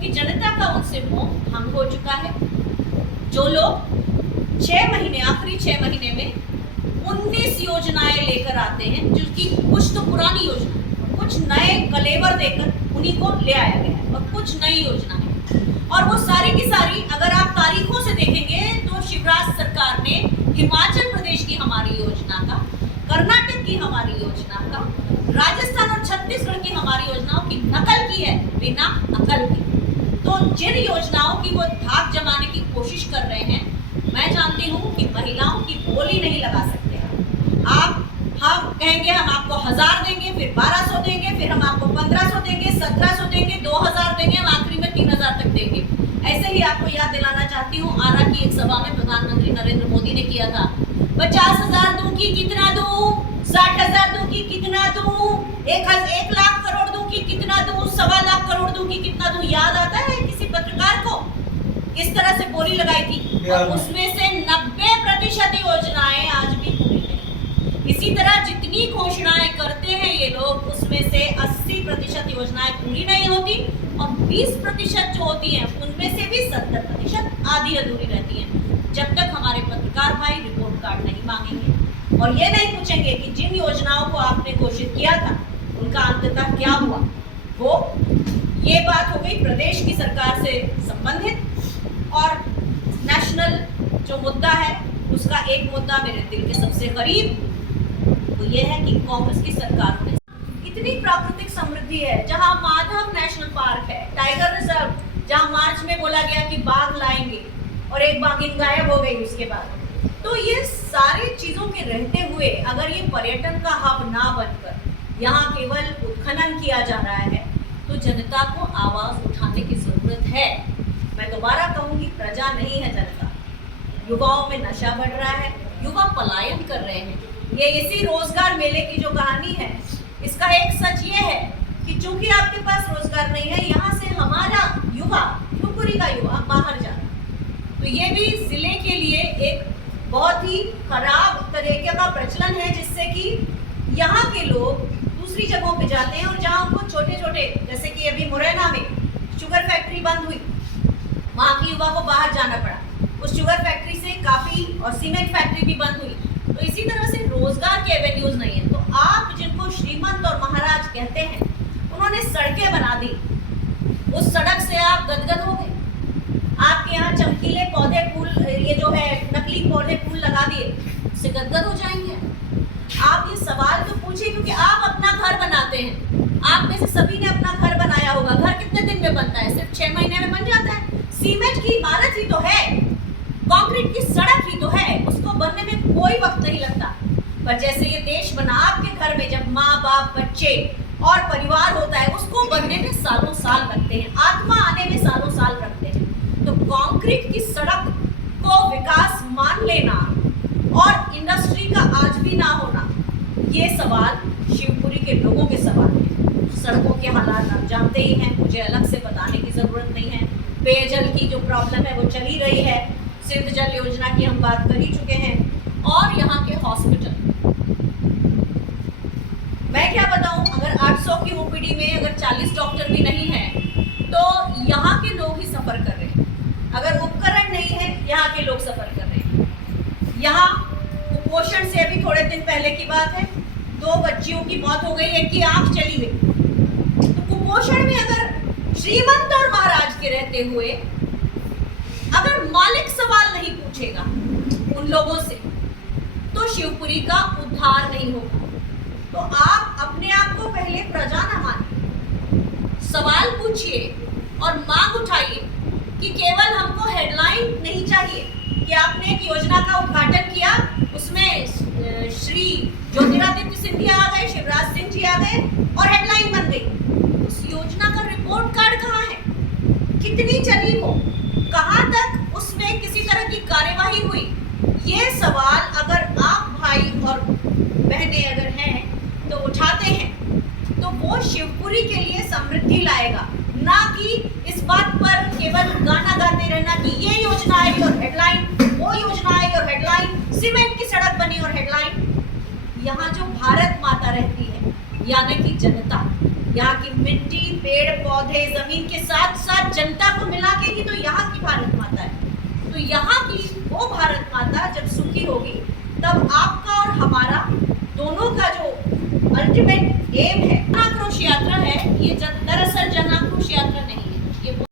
कि जनता का उनसे मोह भंग हो चुका है। जो लोग 6 महीने, आखिरी 6 महीने में 19 योजनाएं लेकर आते हैं, जिसकी कुछ तो पुरानी योजना, कुछ नए कलेवर देकर उन्हीं को ले आया गया है, और कुछ नई योजनाएं, और वो सारी की सारी अगर आप तारीखों से देखेंगे तो शिवराज सरकार ने हिमाचल प्रदेश की हमारी योजना का, कर्नाटक की हमारी योजना का, राजस्थान और छत्तीसगढ़ की हमारी योजनाओं की नकल की है, बिना अकल के। तो जिन योजनाओं की वो धाक जमाने की कोशिश कर रहे हैं, मैं जानती हूँ कि महिलाओं की बोली नहीं लगा सकते आप। हम कहेंगे हम आपको 1000 देंगे, फिर 1200 देंगे, फिर हम आपको 1500 देंगे, 1700 देंगे, 2000 देंगे, हम आखिरी में 3000 तक देंगे। ऐसे ही आपको याद दिलाना चाहती हूँ, आरा की एक सभा में प्रधानमंत्री नरेंद्र मोदी ने किया था, 50,000 दूंगी कितना दूं, 60,000 दूंगी कितना दूं, 1 लाख करोड़ दूंगी कितना दूं, 1.25 लाख करोड़ दूंगी कितना दूं। याद आता है किसी पत्रकार को? इस तरह से बोली लगाई थी, और उसमें से 90% योजनाएं आज भी पूरी नहीं। इसी तरह जितनी घोषणाएं करते हैं ये लोग, उसमें से 80% योजनाएं पूरी नहीं होती, और 20% जो होती हैं उनमें से भी 70% आधी अधूरी रहती हैं, जब तक हमारे पत्रकार भाई रिपोर्ट कार्ड नहीं मांगेंगे और ये नहीं पूछेंगे कि जिन योजनाओं को आपने घोषित किया था उनका अंततः क्या हुआ। वो ये बात हो गई प्रदेश की सरकार से संबंधित, और नेशनल जो मुद्दा है उसका एक मुद्दा मेरे दिल के सबसे करीब, वो ये है कि कांग्रेस की सरकार में इतनी प्राकृतिक समृद्धि है, जहां माधव नेशनल पार्क है, टाइगर रिजर्व, जहां मार्च में बोला गया कि बाघ लाएंगे और एक बाघिन गायब हो गई उसके बाद। तो ये सारी चीजों के रहते हुए अगर ये पर्यटन का हब ना बनकर यहाँ केवल उत्खनन किया जा रहा है, तो जनता को आवाज उठाने की जरूरत है। मैं दोबारा कहूंगी, प्रजा नहीं है जनता। युवाओं में नशा बढ़ रहा है, युवा पलायन कर रहे हैं। ये इसी रोजगार मेले की जो कहानी है, इसका एक सच ये है कि चूंकि आपके पास रोजगार नहीं है, यहाँ से हमारा युवा, शिवपुरी का युवा बाहर जाता है। तो ये भी जिले के लिए एक बहुत ही खराब तरीके का प्रचलन है, जिससे कि यहाँ के लोग दूसरी जगहों पे जाते हैं, और जहाँ उनको छोटे छोटे, जैसे कि अभी मुरैना में शुगर फैक्ट्री बंद हुई, वहाँ के युवा को बाहर जाना पड़ा। उस शुगर फैक्ट्री से काफी, और सीमेंट फैक्ट्री भी बंद हुई। तो इसी तरह से रोजगार के एवेन्यूज नहीं है। तो आप जिनको श्रीमंत और महाराज कहते हैं, उन्होंने सड़कें बना दी, उस सड़क से आप गदगद हो गए। आपके यहाँ चमकीले पौधे फूल, ये जो है नकली पौधे फूल लगा दिए, उससे गदगद हो जाएंगे। आप ये सवाल तो पूछिए, क्योंकि आप अपना घर बनाते हैं। आप में से सभी ने अपना घर बनाया होगा। घर कितने दिन में बनता है? सिर्फ 6 महीने में बन जाता है। सीमेंट की इमारत ही तो है, कंक्रीट की सड़क ही तो है, उसको बनने में कोई वक्त नहीं लगता। पर जैसे ये देश बना आपके घर में, जब माँ बाप, बच्चे और परिवार होता है, उसको बनने में सालों साल लगते हैं, आत्मा आने में सालों साल लगते हैं। तो कंक्रीट की सड़क को विकास मान लेना और इंडस्ट्री का आज भी ना होना, ये सवाल शिवपुरी के लोगों के सवाल हैं। सड़कों के हालात आप जानते ही हैं, मुझे अलग से बताने की जरूरत नहीं है। पेयजल की जो प्रॉब्लम है वो चल ही रही है, सिद्ध जल योजना की हम बात कर ही चुके हैं, और यहाँ के हॉस्पिटल, मैं क्या बताऊं, अगर 800 की ओपीडी में अगर 40 डॉक्टर भी नहीं है, तो यहाँ के लोग ही सफर कर रहे हैं। अगर उपकरण नहीं है, यहाँ के लोग सफर कर रहे हैं। यहाँ कुपोषण से अभी थोड़े दिन पहले की बात है, 2 बच्चियों की मौत हो गई, एक की आंख चली गई। तो कुपोषण में अगर श्रीमंत और महाराज के रहते हुए अगर मालिक सवाल नहीं पूछेगा उन लोगों से, तो शिवपुरी का उद्धार नहीं होगा। तो आप अपने आप को पहले प्रजा न मानिए, सवाल पूछिए और मांग उठाइए कि केवल हमको हेडलाइन नहीं चाहिए कि आपने एक योजना का उद्घाटन किया, उसमें श्री ज्योतिरादित्य सिंधिया आ गए, शिवराज सिंह जी आ गए और हेडलाइन बन गई। उस योजना का रिपोर्ट कार्ड कहाँ है? कितनी चली हो? कहाँ तक उसमें किसी तरह की कार्यवाही हुई? ये सवाल अगर आप भाई और बहनें अगर हैं तो उठाते हैं, तो वो शिवपुरी के लिए समृद्धि लाएगा, ना कि इस बात पर केवल गाना गाते रहना कि ये योजना आई और हेडलाइन, वो योजना आई और हेडलाइन, सीमेंट की सड़क बनी और हेडलाइन। यहाँ जो भारत माता रहती है, यानी कि जनता, यहाँ की मिट्टी, पेड़ पौधे, जमीन के साथ साथ जनता यहाँ की वो भारत माता जब सुखी होगी तब आपका और हमारा दोनों का जो अल्टीमेट एम है, आक्रोश यात्रा है, ये जन